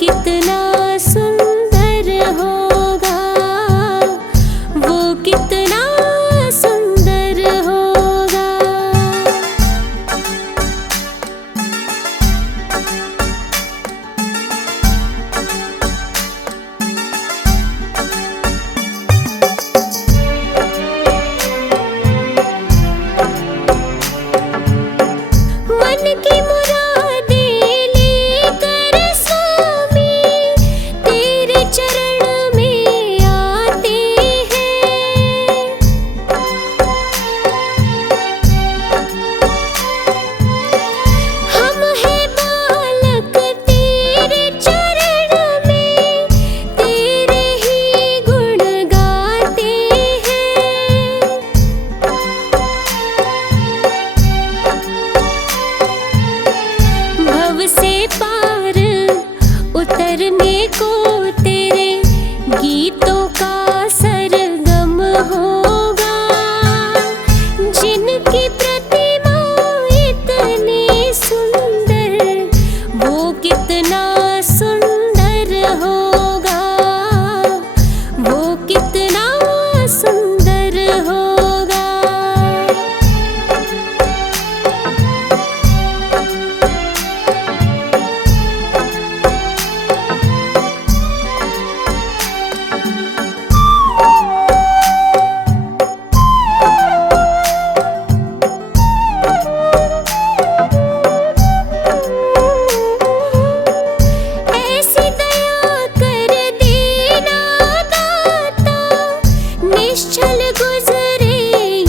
कितना सुंदर होगा, वो कितना सुंदर होगा। मन की मुरादें लेकर स्वामी तेरे चरण में आते हैं। हम हैं बालक तेरे चरण में, तेरे ही गुण गाते हैं। भव से पार उतरने को तेरे गीतों का सरगम होगा। जिनकी प्रतिमा इतनी सुंदर, वो कितना सुंदर होगा, वो कितना सुंदर होगा। ऐसी दया कर देना दाता, निश्चल गुजरे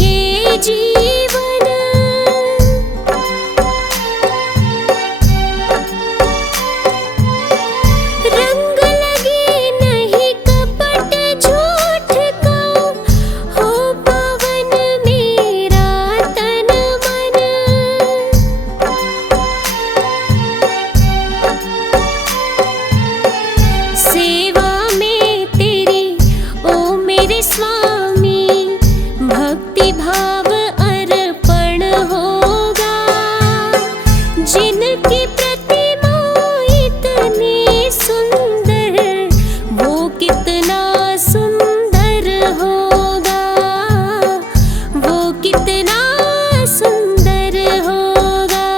ये जीवन। रंग लगे नहीं कपट झूठ का, हो पावन मेरा तन मन। सेवा में तेरी ओ मेरे स्वामी, भक्ति भाव अर्पण होगा। जिनकी प्रतिमा इतनी सुंदर, वो कितना सुंदर होगा, वो कितना सुंदर होगा।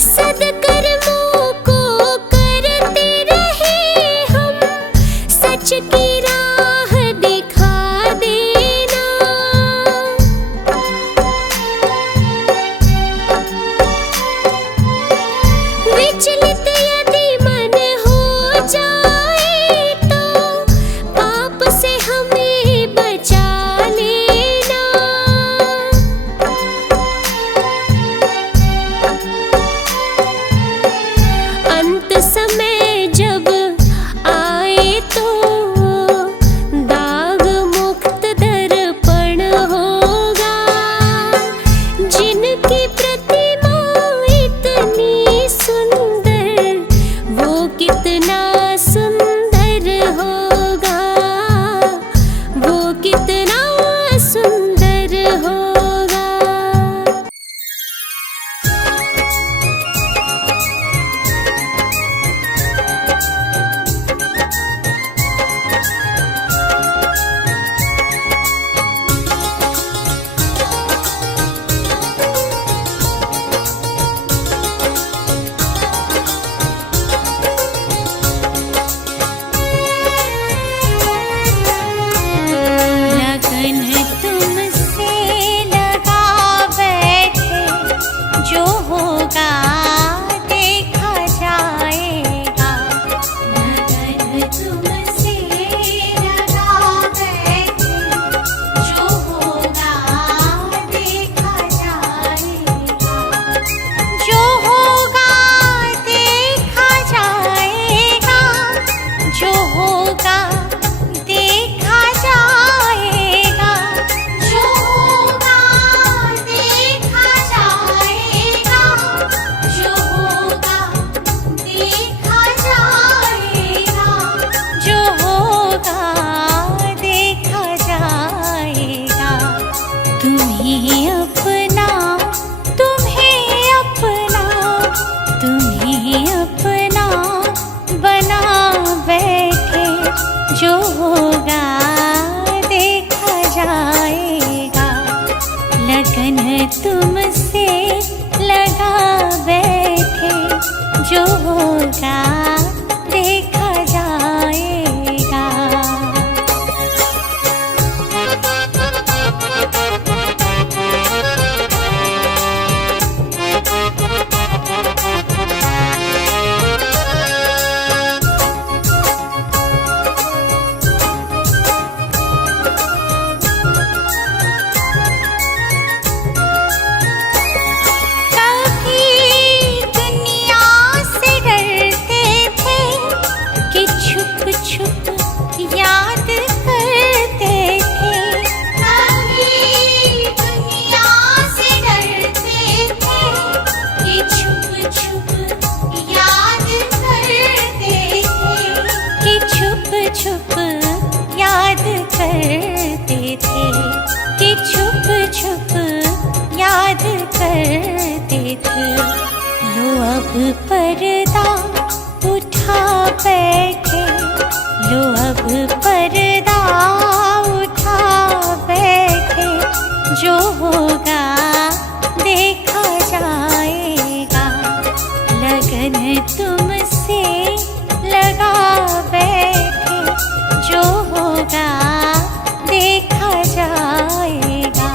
सद्कर्मों को करते रहे हम, सच की राह दिखा देना। विचलित यदि मन हो जाए तो, पाप से हमें बचा लेना। अंत समय जब आए तो, दाग मुक्त दर्पण होगा। जिनकी प्रतिमा इतनी सुंदर, वो कितना सुंदर होगा, वो कितना सुंदर होगा। होगा देखा जाएगा। पर्दा उठा बैठे, लो अब पर्दा उठा बैठे, जो होगा देखा जाएगा। लगन तुमसे लगा बैठे, जो होगा देखा जाएगा।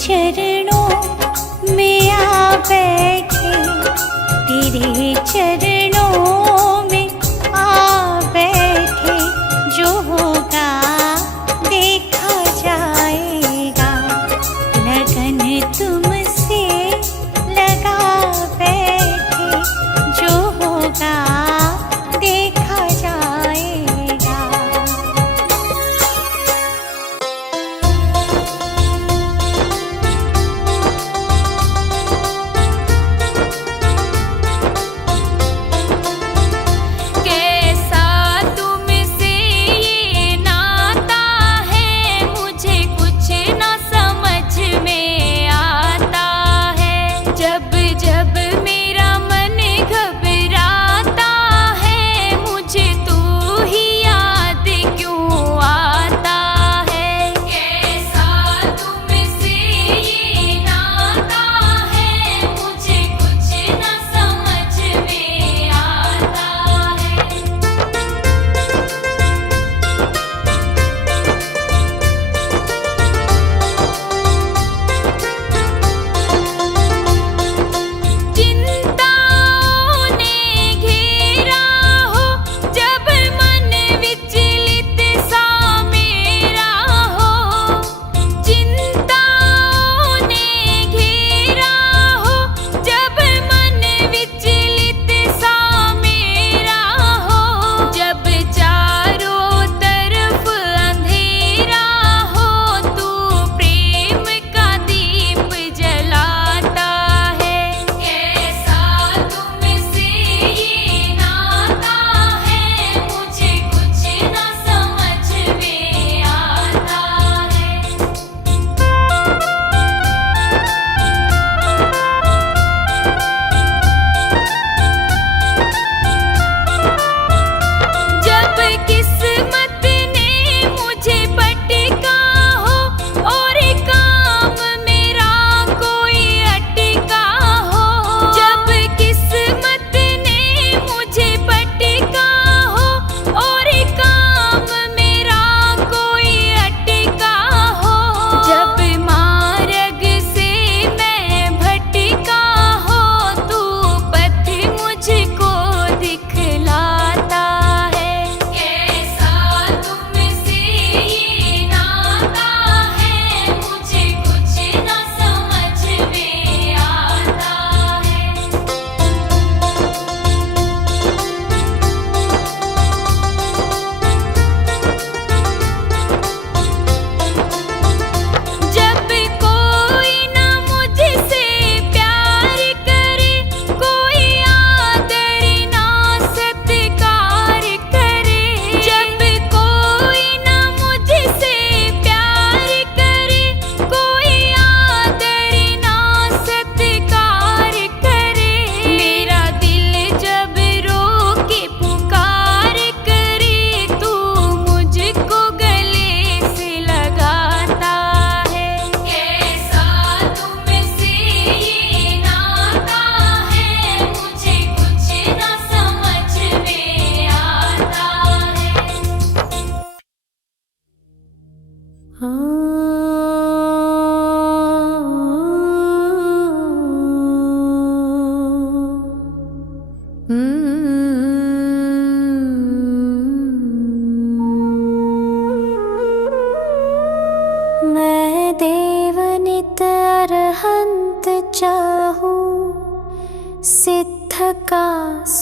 चरणों में आ बैठे, तेरे चरणों में आ बैठे, जो होगा देखा जाएगा। लगन तुमसे लगा बैठे, जो होगा देखा जाएगा।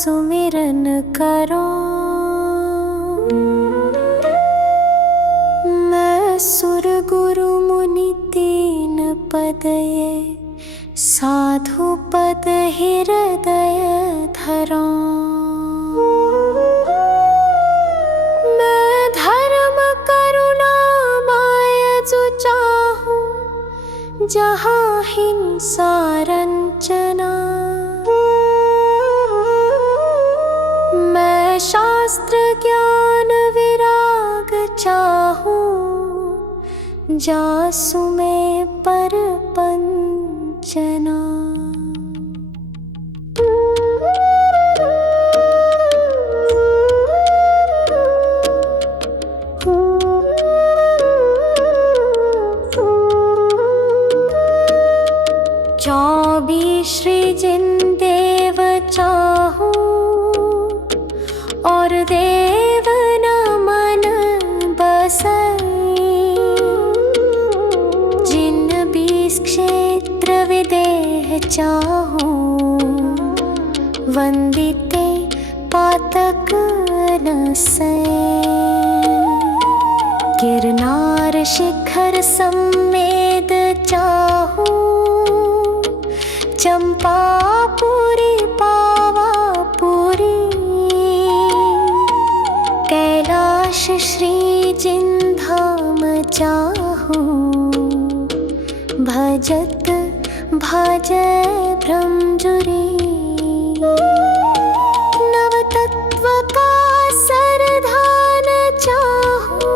सुमिरन करो। मैं सुर गुरु मुनि तीन पद ये साधु पद हृदय धरो। मैं धर्म करुणा माया जो चाहूं, जहाँ हिंसा रंजना। मैं शास्त्र ज्ञान विराग चाहूं, जासु में पर पंचना। चौबीस श्री जिन देव चाहूं, और देव न मन बसई। जिन 20 क्षेत्र विदेह चाहूं, वंदिते पातक न सई। गिरनार शिखर सम्मेद चाहूं, चंपापुरी पावापुरी। कैलाश श्री जिन धाम चाहूं, भजत भजय भ्रमजुरी। नवतत्व का सरधान चाहूं,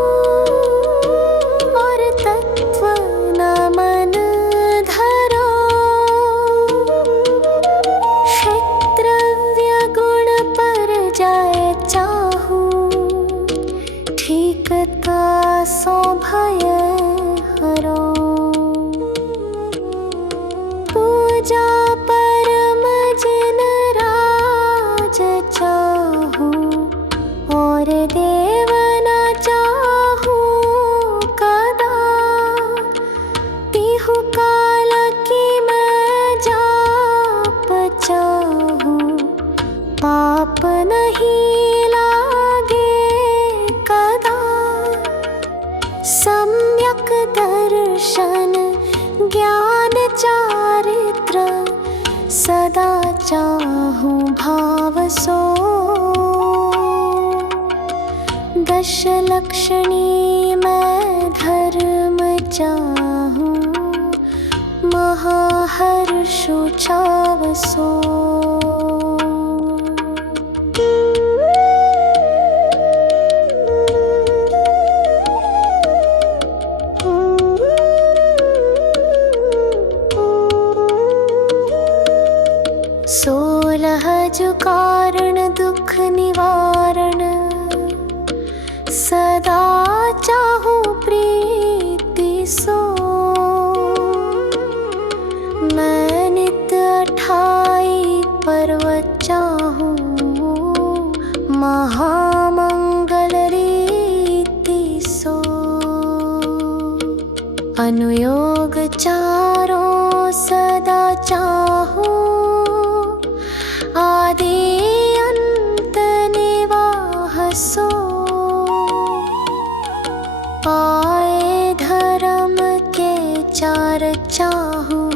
और तत्व न मन धरो। क्षेत्रव्य गुण पर जाए चाहूं, ठीकता सो भय हरो। पूजा परम जिन राज चाहूं, और देव न चाहूं कदा। तिहु काल की मैं जाप चाहूं, पाप नहीं लागे कदा। सम्यक दर्शन ज्ञान चारित्र, सदा चाहूं भाव सो। दश लक्षणी मैं धर्म चाहूं, महाहर्षु छाव सो। सोलह जो कारण दुख निवारण, सदा चाहूं प्रीति सो। मैं नित 28 पर्वत चाहूं, महामंगल रीति सो। अनुयोग चारों सदा चाहूं, आदि अंत निवाह सो। पाए धर्म के चार चाहूं,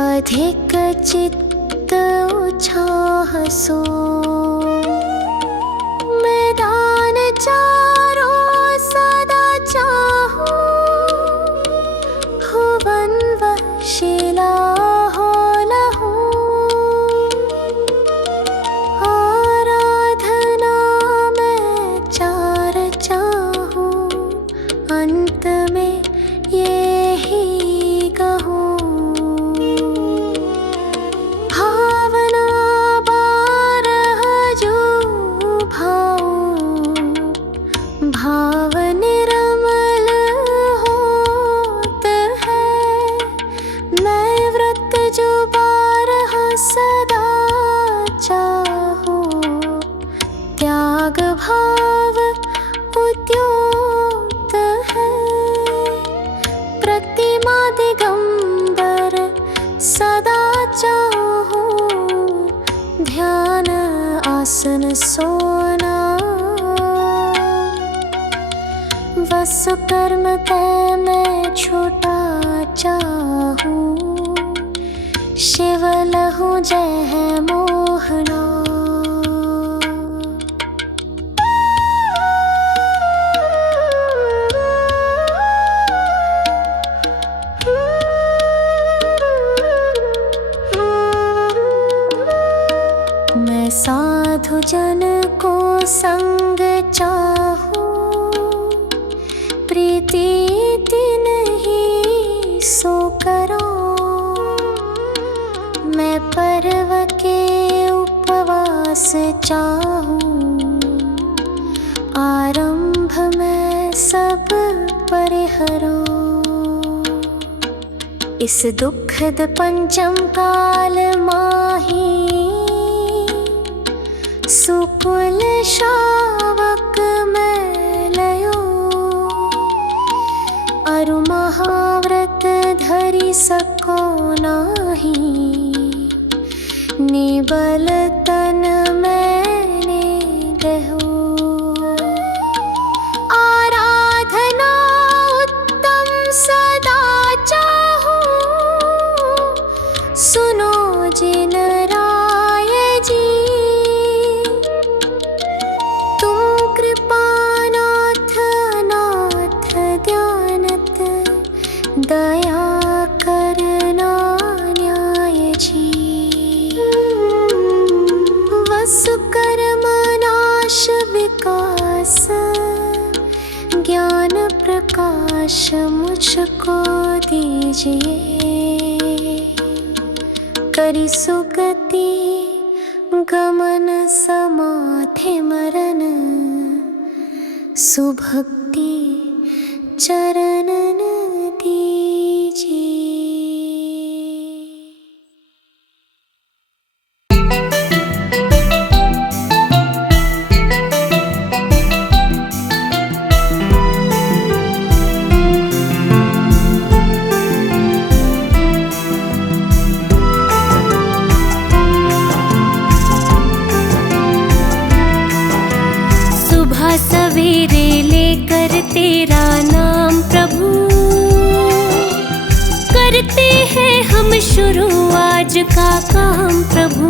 अधिक चित्त उछाह सो। मैदान चारों सदा चाहूं, भुवन व शिला हो लहू। आराधना में चार चाहूं, अंत में ये ही कहूं। भावना 12 जो भाऊं, भाव निर्मल होत है। मैं व्रत जो 12 सदा चाहूं, त्याग भाव उद्योत है। प्रतिमा दिगंबर सदा चाहूं, ध्यान आसन सोना। बस कर्म तय मैं छूटा चाहूं, शिव लहू जय है मोहना। मैं साधु जन को संग चाहूं, प्रीति नहीं सो करो। मैं पर्व के उपवास चाहूं, आरंभ में सब परिहरो। इस दुखद पंचम काल माही, सुकुल शावक मैं लयो। अरु महाव्रत धरि सको नाही, निबल तन मैंने गहो। आराधना उत्तम सदा चाहूं, सुनो जिन राय जी। तुम कृपानाथ नाथ ज्ञानत, दया करना न्याय जी। वसु कर्म नाश विकास, ज्ञान प्रकाश मुझको दीजिए। करी सुगति गमन समाधि मरण, सुभक्ति चरणन दीजिए। सुबह सवेरे लेकर तेरा नाम प्रभु, करते हैं हम शुरू आज का काम प्रभु।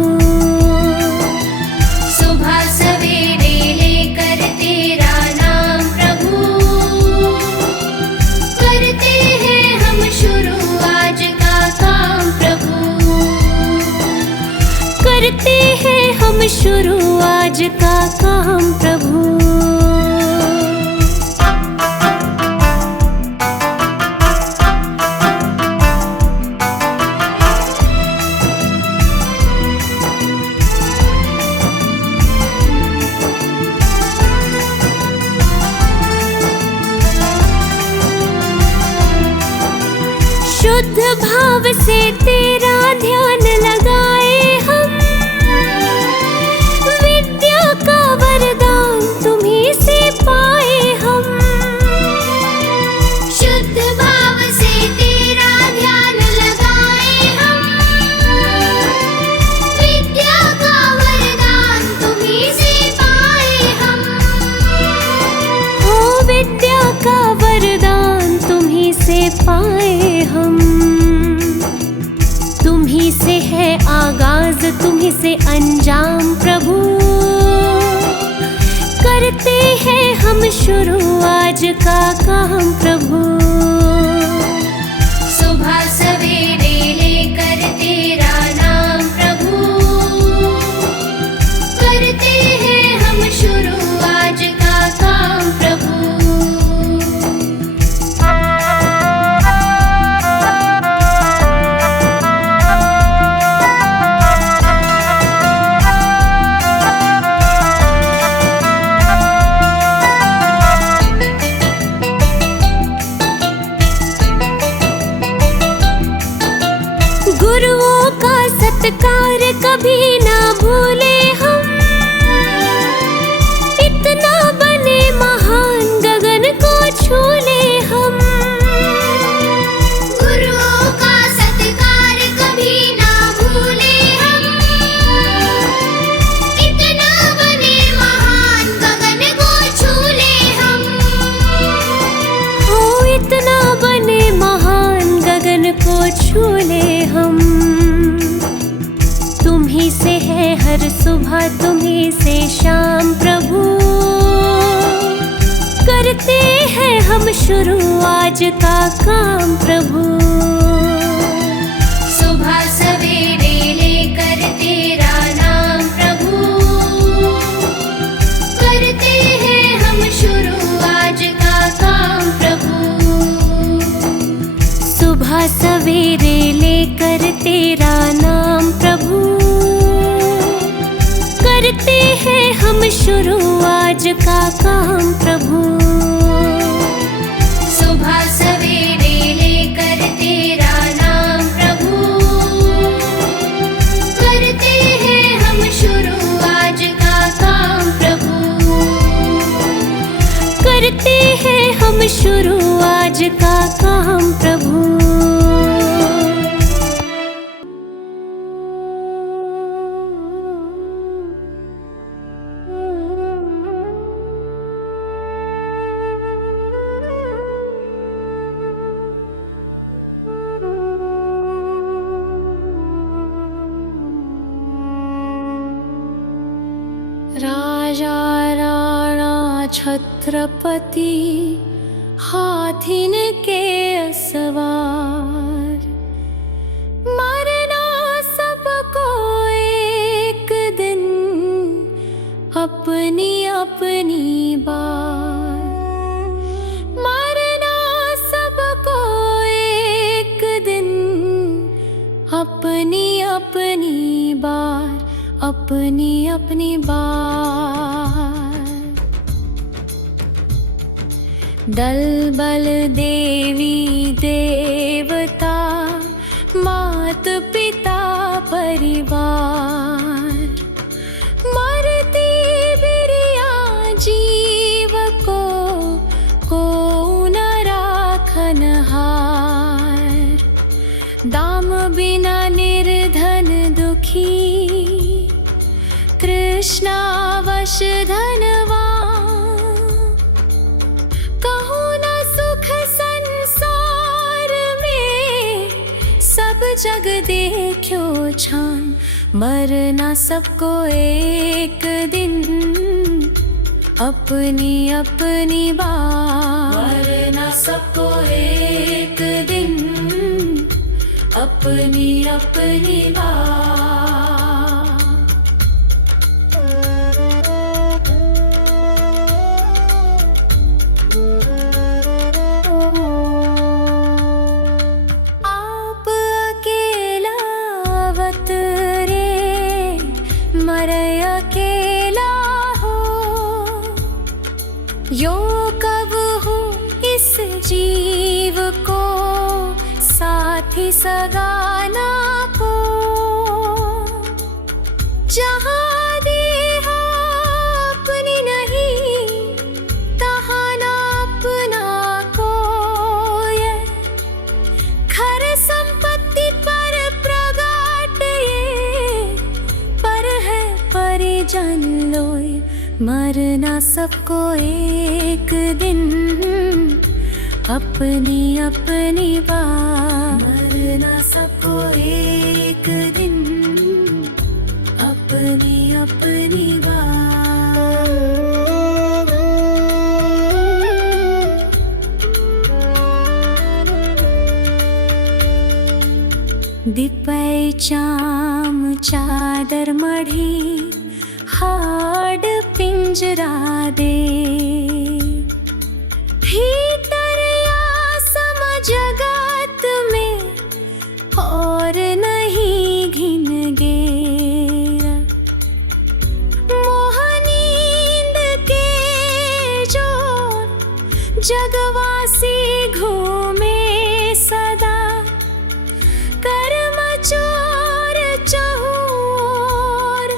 सुबह सवेरे लेकर तेरा नाम प्रभु, करते हैं हम शुरू आज का काम प्रभु। करते हैं हम शुरू आज का काम प्रभु। शुद्ध भाव से तेरा ध्यान लगाए हम, विद्या का वरदान तुम्हीं से पाए हम। शुद्ध भाव से तेरा ध्यान लगाए हम, विद्या का वरदान तुम्हीं से पाए हम। हो विद्या का वरदान तुम्हीं से पाए हम। तुम्हीं से है आगाज तुम्हीं से अंजाम प्रभु, करते हैं हम शुरू आज का काम प्रभु। सुबह सवेरे लेकर तेरा नाम प्रभु, करते हैं हम शुरू आज का काम प्रभु। हर सुबह तुम्हीं से शाम प्रभु, करते हैं हम शुरू आज का काम प्रभु। सुबह सवेरे लेकर तेरा नाम प्रभु, करते हैं हम शुरू आज का काम प्रभु। सुबह सवेरे लेकर तेरा नाम प्रभु, करते हैं हम शुरू आज का काम प्रभु। सुबह सवेरे लेकर तेरा नाम प्रभु, करते हैं हम शुरू आज का काम प्रभु, करते हैं हम शुरू आज का काम प्रभु। राजा राणा छत्रपति हाथिन के सवार, मरना सबको एक दिन अपनी अपनी बार। मरना सबको एक दिन अपनी अपनी बार, अपनी अपनी बार। दल बल देवी देवता मात पिता परिवार, मरती बिरिया जीव को न राखन हार। दाम बिना निर्धन दुखी, कृष्णावश धनवान। कहूँ न सुख संसार में, सब जग देखो छान। मरना सबको एक दिन अपनी अपनी बार। मरना सबको एक दिन अपनी अपनी बार। यो कब हो इस जीव को साथी सगाना को। जहाँ देहा अपनी नहीं, तहाँ ना अपना कोई। खर संपत्ति पर प्रगाट ये, पर है परिजन लोय। मरना सबको एक दिन अपनी अपनी बार। मरना सबको एक दिन अपनी अपनी बार। दिपै चाम चादर मढ़ी, हाड पिंजरा दे। भीतर आसम जगत में और नहीं घिन गेरा। मोह नींद के जो जगवासी घूमे सदा। कर्म चोर चहूर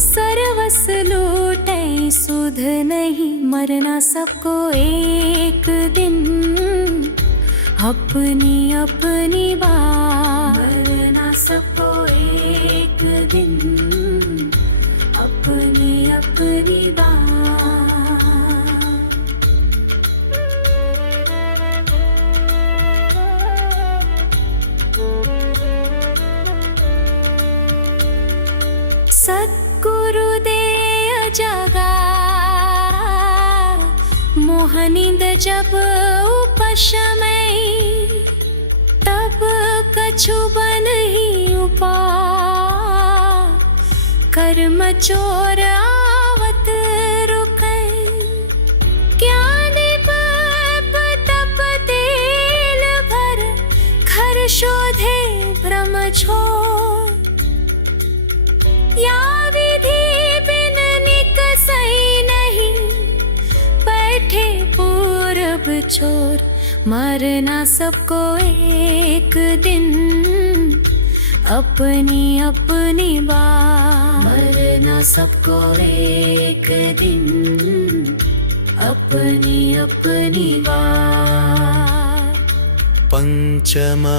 सर्वस लूटे सुध नहीं। मरना सबको एक दिन अपनी अपनी बार। मरना सबको एक दिन अपनी अपनी बार। सत्य महानिंद जब उपशमय तब कछु बन ही उपाय कर्म चोर आवत रुकै ज्ञान पाप तप तेल भर घर शोधे भ्रम छोड़ या विधि बिन निकसै नहीं बैठे पूरब छोर मरना सबको एक दिन अपनी अपनी बात मरना सबको एक दिन अपनी अपनी बात पंचमहाव्रत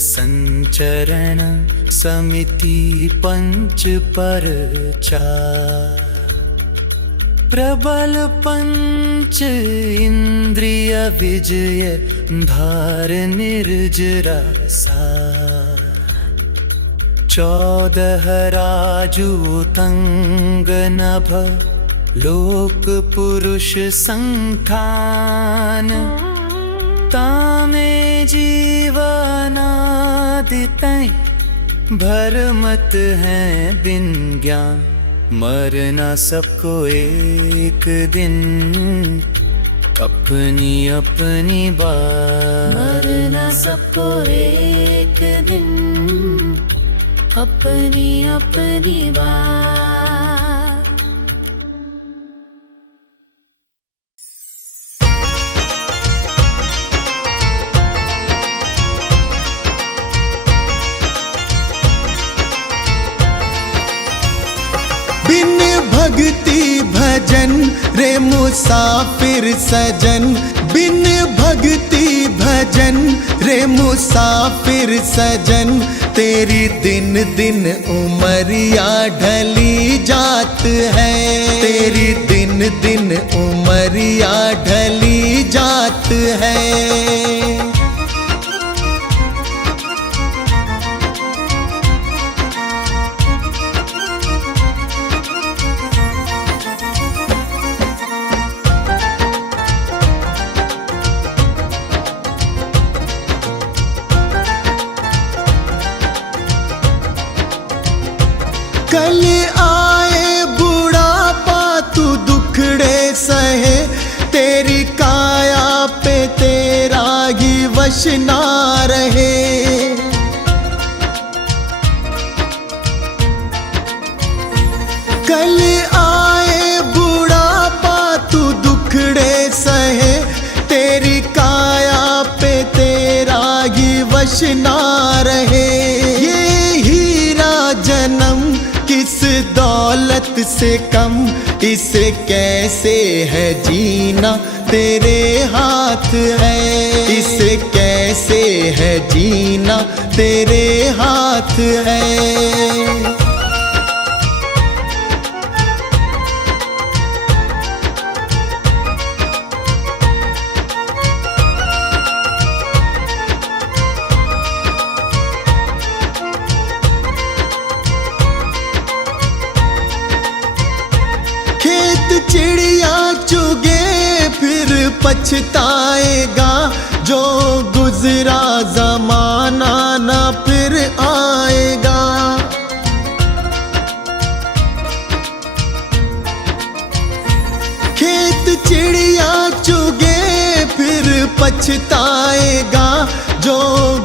संचरण समिति पंच पर चार प्रबल पंच इंद्रिय विजय धार निर्जरा सार 14 राजूतंग नभ लोक पुरुष संखान तामे जीवनादितै भरमत हैं बिन ज्ञान मरना सबको एक दिन अपनी अपनी बात मरना सबको एक दिन अपनी अपनी बात बिन भक्ति भजन रे मुसाफिर सजन बिन भक्ति भजन रे मुसाफिर सजन तेरी दिन दिन उमरिया ढली जात है तेरी दिन दिन उमरिया ढली जात है कल आए बुढ़ापा तू दुखड़े सहे तेरी काया पे तेरा ही वश ना रहे कल आए बुढ़ापा तू दुखड़े सहे तेरी काया पे तेरा ही वश ना रहे ये हीरा जन्म किस दौलत से कम इसे कैसे है जीना तेरे हाथ है इसे कैसे है जीना तेरे हाथ है चिड़िया चुगे फिर पछताएगा जो गुजरा जमाना ना फिर आएगा खेत चिड़िया चुगे फिर पछताएगा जो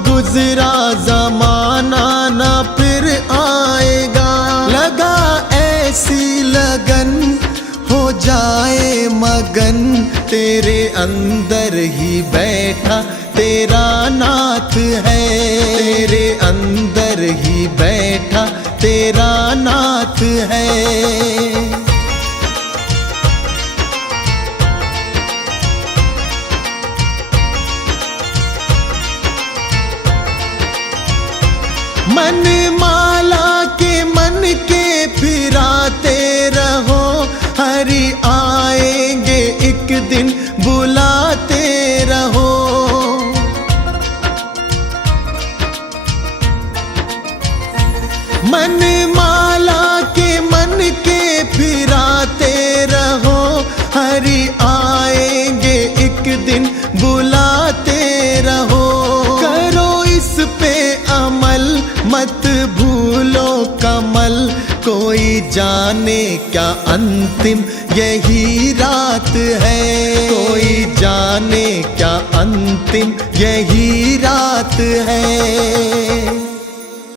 गुजरा जमाना ना फिर आएगा लगा ऐसी लगन हो जाए मगन तेरे अंदर ही बैठा तेरा नाथ है तेरे अंदर ही बैठा तेरा नाथ है मन माला के मन के फिराते रहो हरि आएंगे एक दिन बुलाते रहो मन माला के मन के कोई जाने क्या अंतिम यही रात है, कोई जाने क्या अंतिम यही रात है।